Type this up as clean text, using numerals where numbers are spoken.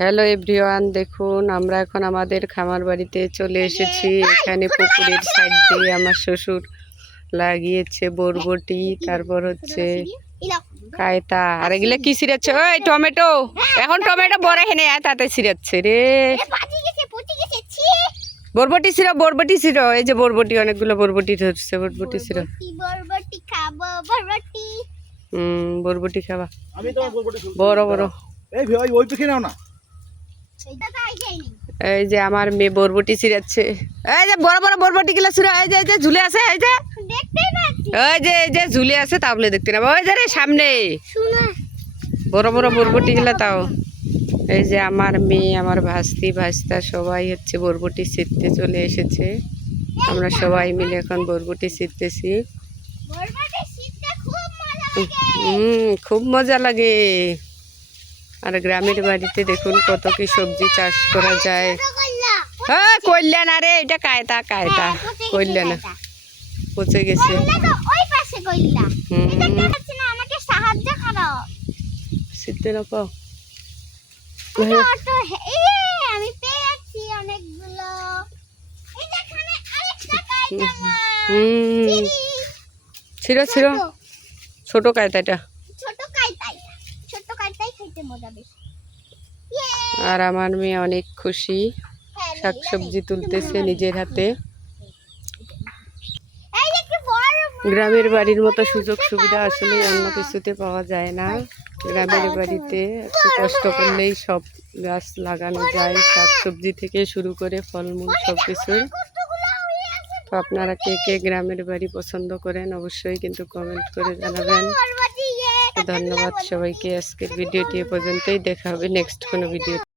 Hello everyone, দেখুন আমরা এখন আমাদের খামার বাড়িতে চলে এসেছি। এখানে পুকুরের সাইড দিয়ে আমার শ্বশুর লাগিয়েছে বরবটি, তারপর হচ্ছে কায়তা, আর এগুলা কি ছিঁড়াচ্ছে? ওই টমেটো, এখন টমেটো বড় হেনে তাতে ছিঁড়াচ্ছে রে। বরবটি ছিঁড়ো, বরবটি ছিঁড়ো, এই যে বরবটি, অনেকগুলো বরবটি ধরছে। বরবটি ছিঁড়ো, বরবটি খাবা, বড় বড়। এই যে আমার মেয়ে বরবটি ছিঁড়াচ্ছে। এই যে বড় বড় বরবটি গুলো ছিঁড়ো, এই যে ঝুলে আছে, এই যে এই যে ঝুলে আছে, তা বলে দেখতে না। ওই যে রে সামনে বড় বড় বরবটি গুলা। তাও এই যে আমার মেয়ে, আমার ভাস্তি ভাস্তা সবাই হচ্ছে বরবটি ছিঁড়তে চলে এসেছে। আমরা সবাই মিলে এখন বরবটি ছিঁড়তেছি। খুব মজা লাগে। আর গ্রামের বাড়িতে দেখুন কত কি সবজি চাষ করা যায়। হ্যাঁ, কইলা না রে, এটা কায়তা কায়তা, কইলা না, পচে গেছে। শীতে না পাও, ছিড়ো ছিড়ো, ছোট কায়তাটা। আর আমার মেয়ে অনেক খুশি, শাকসবজি তুলতেছে নিজের হাতে। গ্রামের বাড়ির মতো সুযোগ সুবিধা আসলে অন্য কিছুতে পাওয়া যায় না। গ্রামের বাড়িতে একটু কষ্ট করলেই সব গাছ লাগানো যায়, শাকসবজি থেকে শুরু করে ফলমূল সব কিছু। তো আপনারা কে কে গ্রামের বাড়ি পছন্দ করেন অবশ্যই কিন্তু কমেন্ট করে জানাবেন। ধন্যবাদ সবাইকে। আজকের ভিডিওটি এ পর্যন্তই, দেখা হবে নেক্সট কোনো ভিডিও।